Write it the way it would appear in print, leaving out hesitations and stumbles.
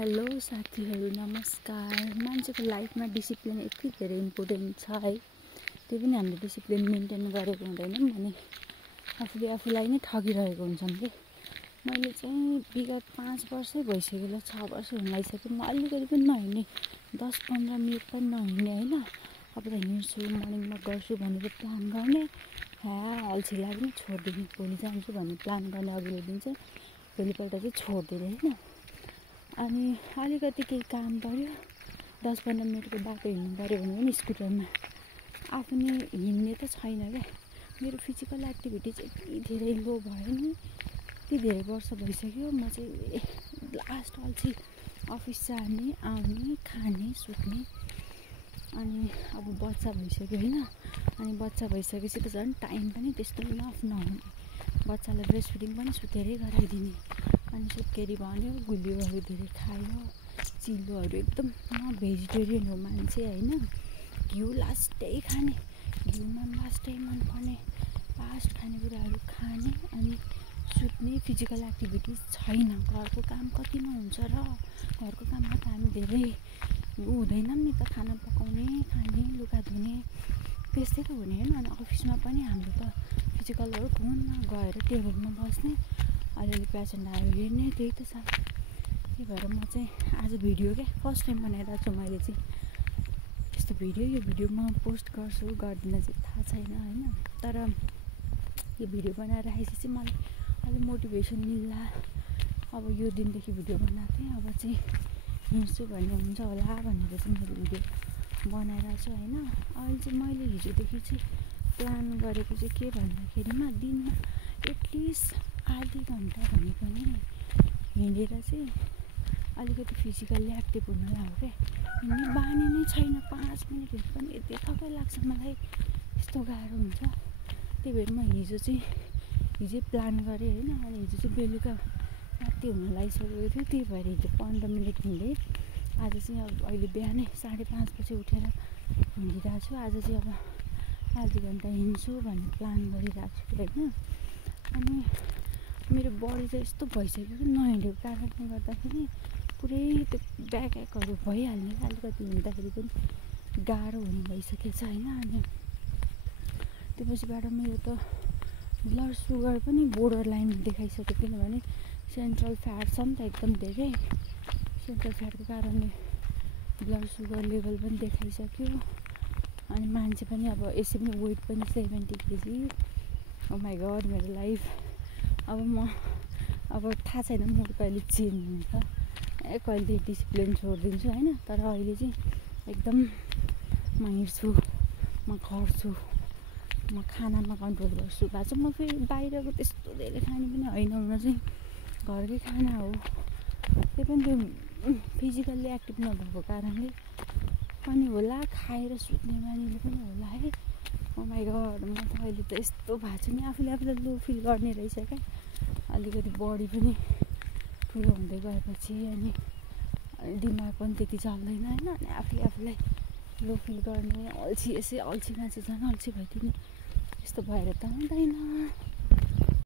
Hello साथीहरू, नमस्कार। मान्छेको लाइफमा डिसिप्लिन यति धेरै इम्पोर्टेन्ट छ है। त्यो पनि हामीले डिसिप्लिन मेन्टेन गरेको हुँदैनौँ भने आफूले आफूलाई नै ठगिरहेको हुन्छौँ कि। मैले चाहिँ विगत 5 वर्षै भइसक्यो ल, 6 वर्ष हुन लागिसक्यो। म अलिकति पनि नहिँड्ने, 10-15 मिनट पनि नहिँड्ने होइन। अब त हिँड्छु, मर्निङमा गर्छु भनेर प्लान गर्ने, अल्छी लाग्ने, छोडिदिने। भोलि जान्छु भन्ने प्लान गर्ने अघिल्लो दिन चाहिँ, भोलिपल्ट चाहिँ छोडिदिने होइन। अनि अलिकति केही काम पऱ्यो, 10-15 मिनटको बाटो हिँड्नु पऱ्यो भने पनि स्कुटरमा आफू नै हिँड्ने त छैन क्या। मेरो फिजिकल एक्टिभिटी चाहिँ यति धेरै लो भयो नि, यति धेरै वर्ष भइसक्यो। म चाहिँ लास्ट अल्छी, अफिस जाने, आउने, खाने, सुत्ने। अनि अब बच्चा भइसक्यो होइन। अनि बच्चा भइसकेपछि त झन् टाइम पनि त्यस्तो इनफ नहुने। बच्चालाई ब्रेस्ट फिडिङ पनि सुतेरै गराइदिने। अनि सुत्केरी भन्यो, गुलियोहरू धेरै खायो, चिल्लोहरू एकदम। म भेजिटेरियन हो मान्छे होइन। घिउ लास्टै खाने, घिउमा लास्टै मनपर्ने, लास्ट खानेकुराहरू खाने। अनि सुत्ने। फिजिकल एक्टिभिटिज छैन। घरको काम कति नहुन्छ र, घरको काममा त हामी धेरै हुँदैनौँ नि त। खाना पकाउने, खाने, लुगा धुने, त्यस्तै त हुने होइन। अनि अफिसमा पनि हाम्रो त फिजिकल वर्क हुन्न, गएर टेबलमा बस्ने, अलिअलि पेसेन्ट आयो हेर्ने, त्यही त छ। त्यही भएर म चाहिँ आज भिडियो क्या फर्स्ट टाइम बनाइरहेको छु मैले चाहिँ यस्तो भिडियो। यो भिडियो म पोस्ट गर्छु गर्दिनँ चाहिँ थाहा छैन होइन। तर यो भिडियो बनाएर राखेपछि चाहिँ मलाई अलिक मोटिभेसन मिल्ला। अब यो दिनदेखि भिडियो बनाएको थिएँ, अब चाहिँ हिँड्छु भन्ने हुन्छ होला भनेर चाहिँ मैले भिडियो बनाइरहेको छु होइन। अहिले चाहिँ मैले हिजोदेखि चाहिँ प्लान गरेको चाहिँ के भन्दाखेरिमा, दिनमा एटलिस्ट आधी घन्टा भने पनि हिँडेर चाहिँ अलिकति फिजिकल्ली एक्टिभ हुन लाग्यो क्या। हिँड्ने बानी नै छैन, 5 मिनट हिँड्नु पनि यति थकै लाग्छ मलाई, यस्तो गाह्रो हुन्छ। त्यही भएर म हिजै प्लान गरेँ होइन। अनि हिजो चाहिँ बेलुका राति हुन लागिसकेको थियो, त्यही भएर हिजो 15 मिनट हिँडेँ। आज चाहिँ अब अहिले बिहानै 5:30 बजी उठेर हिँडिरहेको छु। आज चाहिँ अब आधी घन्टा हिँड्छु भन्ने प्लान गरिरहेको छु होइन। अनि मेरो बडी चाहिँ यस्तो भइसक्यो कि नहिँडेको कारणले गर्दाखेरि पुरै त्यो ब्याक एकहरू भइहाल्ने, अलिकति हिँड्दाखेरि पनि गाह्रो हुने भइसकेको छ होइन। अनि त्यो पछिबाट मेरो त ब्लड सुगर पनि बोर्डर लाइन देखाइसक्यो, किनभने सेन्ट्रल फ्याट छ नि त एकदम धेरै। सेन्ट्रल फ्याटको कारणले ब्लड सुगर लेभल पनि देखाइसक्यो। अनि मान्छे पनि अब यसै पनि वेट पनि 70 kg। ओ माई गड, मेरो लाइफ अब थाहा छैन मुड कहिले चेन्ज हुन्छ, कहिले डिसिप्लिन छोडिदिन्छु होइन। तर अहिले चाहिँ एकदम म हिँड्छु, म गर्छु, म खानामा कन्ट्रोल गर्छु भएको छ। म फेरि बाहिरको त्यस्तो धेरै खाने पनि होइन, हुन चाहिँ घरकै खाना हो। त्यही पनि त्यो फिजिकल्ली एक्टिभ नभएको कारणले पनि होला, खाएर सुत्ने बानीले पनि होला है। ओ माई गड, म त अहिले त यस्तो भएको छु नि, आफूले आफूलाई लो फिल गर्ने रहेछ क्या। अलिकति बडी पनि ठुलो हुँदै गएपछि अनि दिमाग पनि त्यति चल्दैन होइन। अनि आफूले आफूलाई लो फिल गर्ने, अल्छी, यसै अल्छी मान्छे झन् अल्छी भइदिने, यस्तो भएर त हुँदैन।